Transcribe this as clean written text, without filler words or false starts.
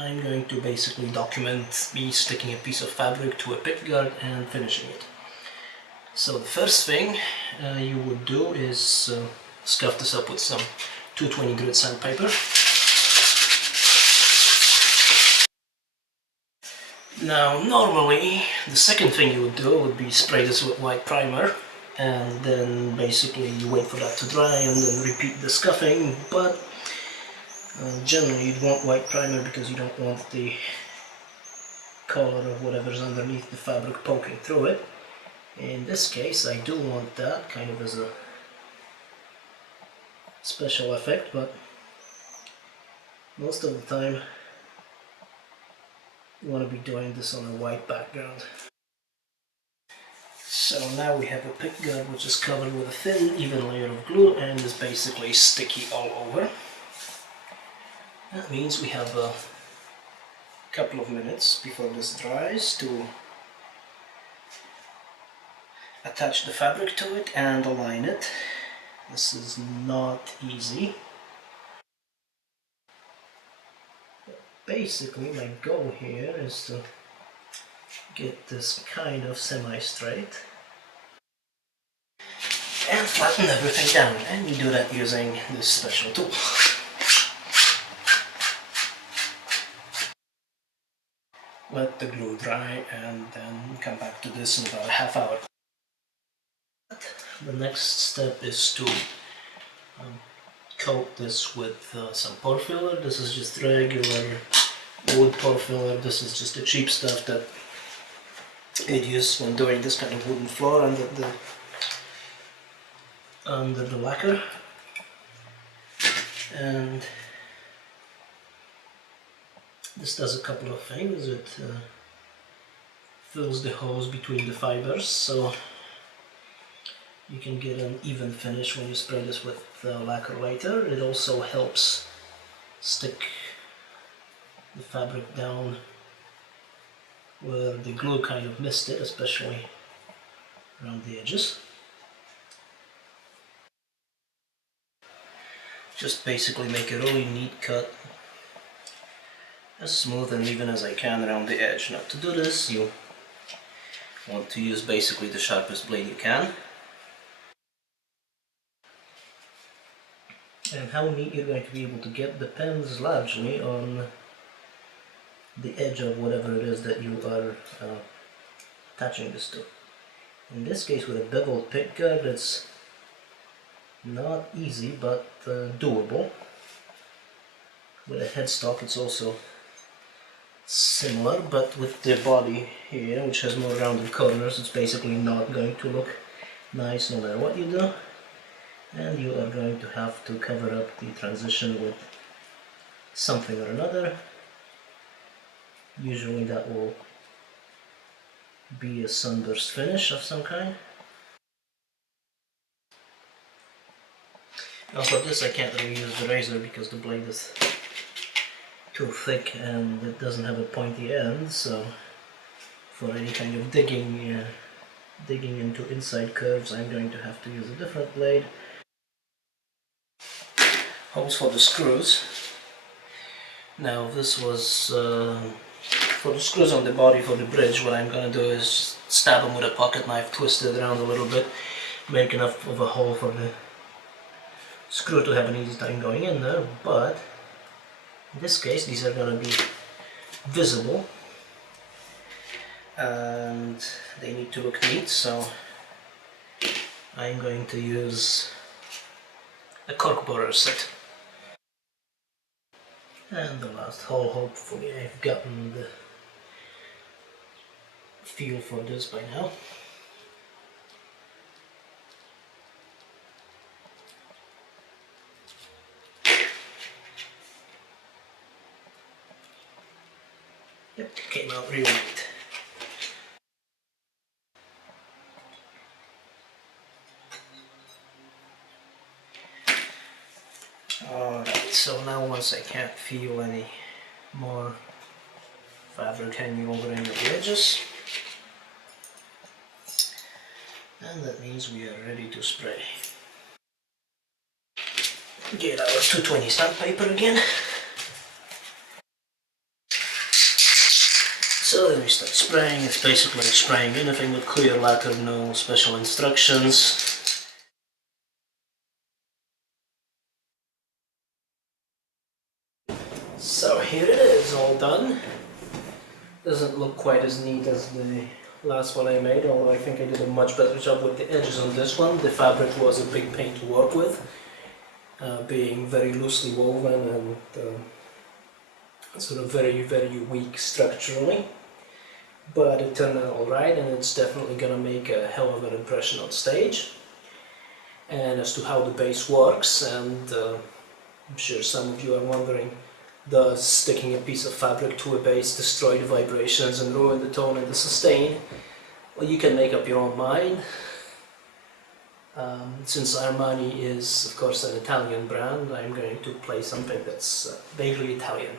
I'm going to basically document me sticking a piece of fabric to a pickguard and finishing it. So the first thing you would do is scuff this up with some 220 grit sandpaper. Now normally the second thing you would do would be spray this with white primer, and then basically you wait for that to dry and then repeat the scuffing, but generally you'd want white primer because you don't want the color of whatever's underneath the fabric poking through it. In this case I do want that kind of as a special effect, but most of the time you want to be doing this on a white background. So now we have a pickguard which is covered with a thin, even layer of glue and is basically sticky all over. That means we have a couple of minutes before this dries to attach the fabric to it and align it. This is not easy. Basically my goal here is to get this kind of semi-straight and flatten everything down, and you do that using this special tool. Let the glue dry and then come back to this in about a half hour. The next step is to coat this with some pore filler. This is just regular wood pore filler. This is just the cheap stuff that you'd use when doing this kind of wooden floor under the lacquer. And this does a couple of things. It fills the holes between the fibers, so you can get an even finish when you spray this with lacquer later. It also helps stick the fabric down where the glue kind of missed it, especially around the edges. Just basically make a really neat cut, as smooth and even as I can around the edge. Now to do this you want to use basically the sharpest blade you can. And how neat you're going to be able to get depends largely on the edge of whatever it is that you are attaching this to. In this case, with a beveled pickguard, it's not easy but doable. With a headstock it's also similar, but with the body here, which has more rounded corners, it's basically not going to look nice no matter what you do. And you are going to have to cover up the transition with something or another. Usually that will be a sunburst finish of some kind. Now for this I can't really use the razor because the blade is too thick and it doesn't have a pointy end, so for any kind of digging into inside curves I'm going to have to use a different blade. Holes for the screws. Now this was for the screws on the body for the bridge. What I'm going to do is stab them with a pocket knife, twist it around a little bit, make enough of a hole for the screw to have an easy time going in there, but in this case these are going to be visible and they need to look neat, so I'm going to use a cork borer set. And the last hole, hopefully I've gotten the feel for this by now. Yep, came out really neat. Alright, so now once I can't feel any more fabric hanging over any of the edges, and that means we are ready to spray. Get our 220 sandpaper again. then we start spraying. It's basically like spraying anything with clear lacquer, no special instructions. So here it is, all done. Doesn't look quite as neat as the last one I made, although I think I did a much better job with the edges on this one. The fabric was a big pain to work with, being very loosely woven and sort of very, very weak structurally. But it turned out alright, and it's definitely gonna make a hell of an impression on stage. And as to how the base works, and I'm sure some of you are wondering, does sticking a piece of fabric to a base destroy the vibrations and ruin the tone and the sustain? Well, you can make up your own mind. Since Armani is, of course, an Italian brand, I'm going to play something that's vaguely Italian.